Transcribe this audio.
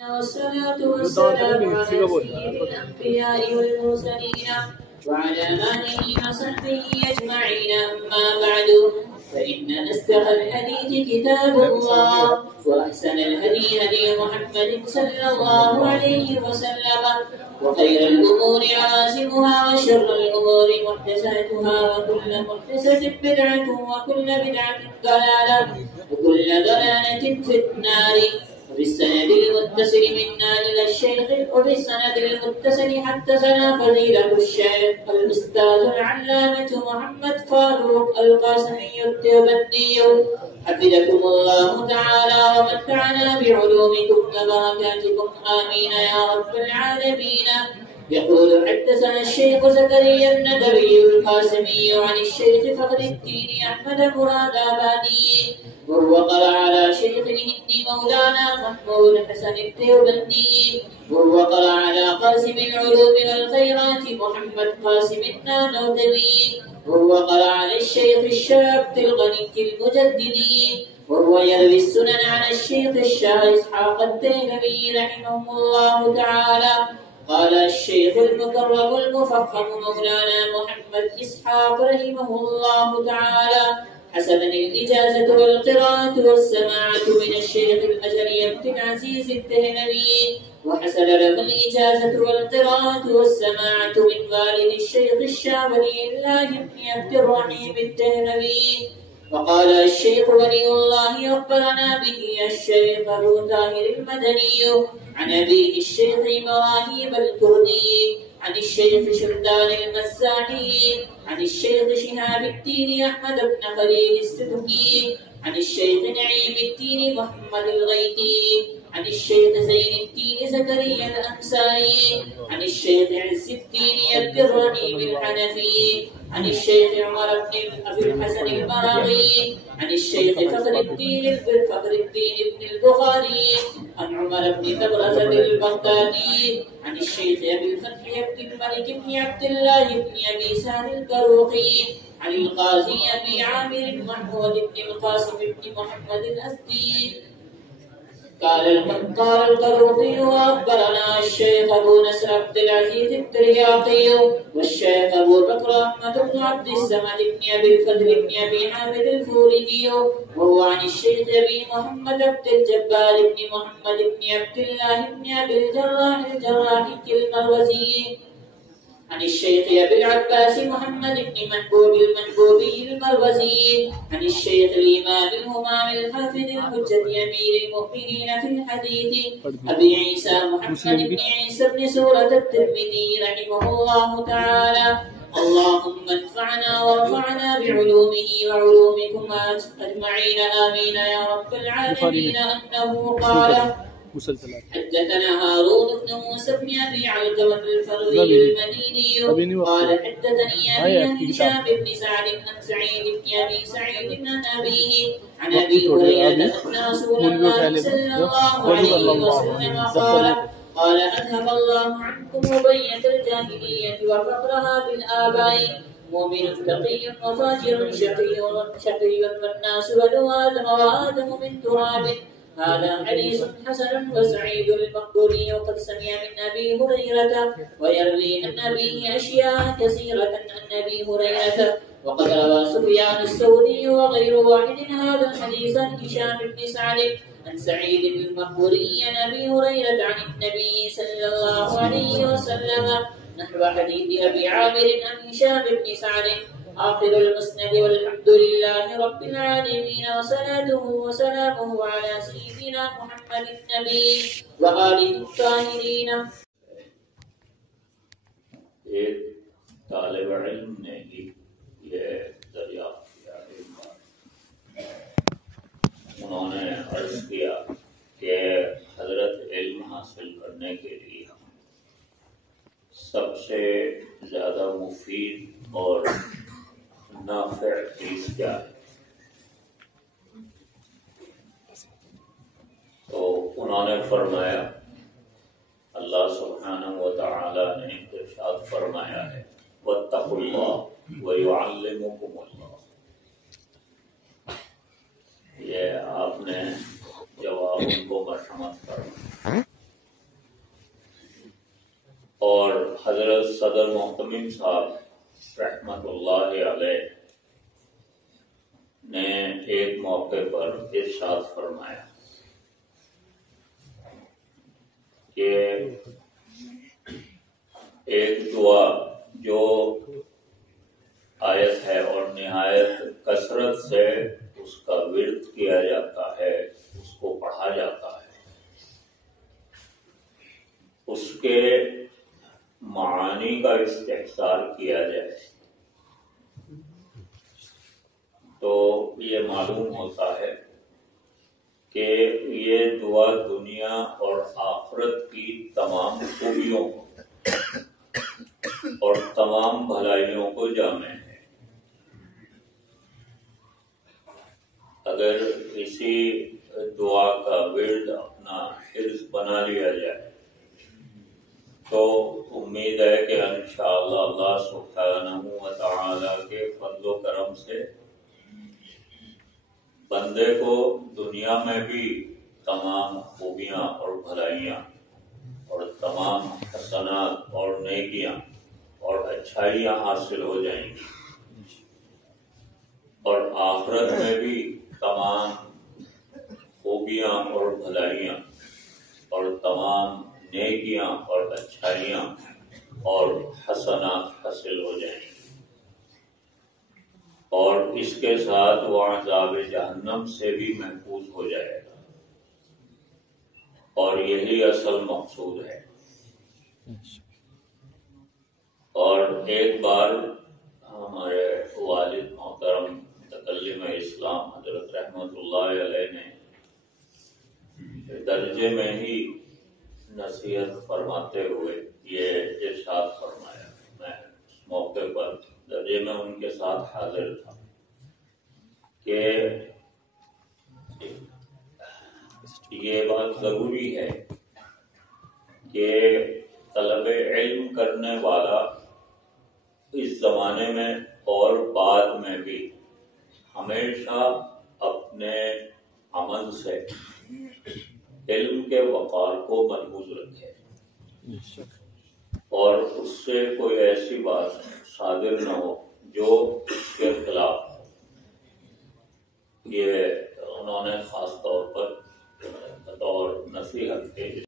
والصلاة والسلام على سيد الأنبياء والمرسلين وعلى آله وصحبه أجمعين، أما بعد، فإن أصدق الحديث كتاب الله، وأحسن الهدي هدي محمد صلى الله عليه وسلم، وخير الأمور عوازمها، وشر الأمور محدثاتها، وكل محدثة بدعة، وكل بدعة ضلالة، وكل ضلالة في النار. وبالسند المتصل منا إلى الشيخ، وبالسند المتصل حدثنا فضيلة الشيخ الأستاذ العلامة محمد فاروق القاسمي الديوبندي حفظكم الله تعالى ومتعنا بعلومكم وبركاتكم، آمين يا رب العالمين. يقول حدثنا الشيخ زكريا الندوي القاسمي عن الشيخ فخر الدين أحمد مراد آبادي، وهو قرأ على شيخ الهند مولانا محمود حسن الديوبندي، وهو قرأ على قاسم العلوم والخيرات محمد قاسم النانوتوي، وهو قرأ على الشيخ الشاب الغني المجددي، وهو يروي السنن عن الشيخ الشاه إسحاق الديلمي رحمه الله تعالى. قال الشيخ المكرم المفخم مولانا محمد إسحاق رحمه الله تعالى: حسبني الإجازة والقراءة والسماعة من الشيخ الأجري عبد العزيز الدهلوي، وحسن له الإجازة والقراءة والسماعة من والد الشيخ الشاولي الله بن عبد الرحيم الدهلوي. وقال الشيخ ولي الله أخبرنا به الشيخ أبو طاهر المدني عن أبيه الشيخ إبراهيم الكردي عن الشيخ شمدان المساحي عن الشيخ شهاب الدين أحمد بن خليل السدوكي عن الشيخ نعيم الدين محمد الغيثي عن الشيخ زين الدين زكريا الأنصاري عن الشيخ عز الدين عبد الرحيم الحنفي عن الشيخ عمر بن أبي الحسن البراغي عن الشيخ فخر الدين بن البخاري عن عمر بن ثبرة البغدادي عن الشيخ أبي الفتح عبد الملك بن عبد الله بن أبي سهل الكروخي عن القاضي أبي عامر محمود بن القاسم بن محمد الأزدي. قال القروطي: وأخبرنا الشيخ أبو نصر عبد العزيز الترياقي والشيخ أبو بكر أحمد بن عبد الصمد بن أبي الفضل بن أبي حامد الفولدي، وهو عن الشيخ أبي محمد عبد الجبار بن محمد بن عبد الله بن أبي الجراح المروزي عن الشيخ أبي العباس محمد بن محبوب المحبوبي المروزي عن الشيخ الإمام الهمام الحافظ الحجة أمير المؤمنين في الحديث أبي عيسى محمد بن عيسى بن سورة الترمذي رحمه الله تعالى. اللهم انفعنا وارفعنا بعلومه وعلومكم أجمعين، آمين يا رب العالمين. أنه قال: حدثنا هارون بن موسى بن أبي علقمة الفروي المديني قال: حدثني أبي عن هشام بن سعد عن سعيد بن أبي سعيد عن أبيه عن أبي هريرة أن رسول الله صلى الله عليه وسلم قال: أذهب الله عنكم مبية الجاهلية وفقرها بالآباء، مؤمن تقي وفاجر شقي والناس بنو آدم وآدم من تراب. هذا حديث حسن. وسعيد المقبوري وقد سمع من أبي هريرة ويروي عن أبيه أشياء كثيرة عن أبي هريرة. وقد روى سفيان الثوري وغير واحد هذا الحديث عن هشام بن سعد عن سعيد المقبوري عن أبي هريرة عن النبي صلى الله عليه وسلم نحو حديث أبي عامر عن هشام بن سعد. آخر المسند، والحمد لله رب العالمين، وصلاته وسلامه على سيدنا محمد النبي وآله الطاهرين. طالب علم نے ہی یہ دریافت کیا ایک بار انہوں نے عرض کیا کہ حضرت علم حاصل کرنے کے لیے سب سے زیادہ مفید اور نافع چیز کیا ہے؟ تو انہوں نے فرمایا اللہ سبحانہ و تعالی نے ارشاد فرمایا ہے واتقوا اللہ ویعلمکم اللہ. یہ آپ نے جواب ان کو مرحمت فرمایا. اور حضرت صدر محتمم صاحب رحمت اللہ علیہ نے ایک موقع پر ارشاد فرمایا کہ ایک دعا جو آیت ہے اور نہایت کثرت سے اس کا ورد کیا جاتا ہے، اس کو پڑھا جاتا ہے، اس کے معانی کا استحصال کیا جائے تو یہ معلوم ہوتا ہے کہ یہ دعا دنیا اور آخرت کی تمام خوبیوں اور تمام بھلائیوں کو جامع ہے. اگر کسی دعا کا ورد اپنا حرص بنا لیا جائے تو امید ہے کہ انشاءاللہ اللہ سبحانہ و تعالی کے فضل و کرم سے بندے کو دنیا میں بھی تمام خوبیاں اور بھلائیاں اور تمام حسنات اور نیکیاں اور اچھائیاں حاصل ہو جائیں گی، اور آخرت میں بھی تمام خوبیاں اور بھلائیاں اور تمام نیکیاں اور اچھائیاں اور حسنات حاصل ہو جائیں گی، اور اس کے ساتھ وہ عذاب جہنم سے بھی محفوظ ہو جائے گا، اور یہی اصل مقصود ہے. اور ایک بار ہمارے والد محترم متکلم اسلام حضرت رحمت اللہ علیہ نے درجے میں ہی نصیحت فرماتے ہوئے یہ ارشاد فرمایا. میں اس موقع پر درجے میں ان کے ساتھ حاضر تھا کہ یہ بات ضروری ہے کہ طلب علم کرنے والا اس زمانے میں اور بعد میں بھی ہمیشہ اپنے عمل سے علم کے وقار کو محفوظ رکھے اور اس سے کوئی ایسی بات صادر نہ ہو جو اس کے خلاف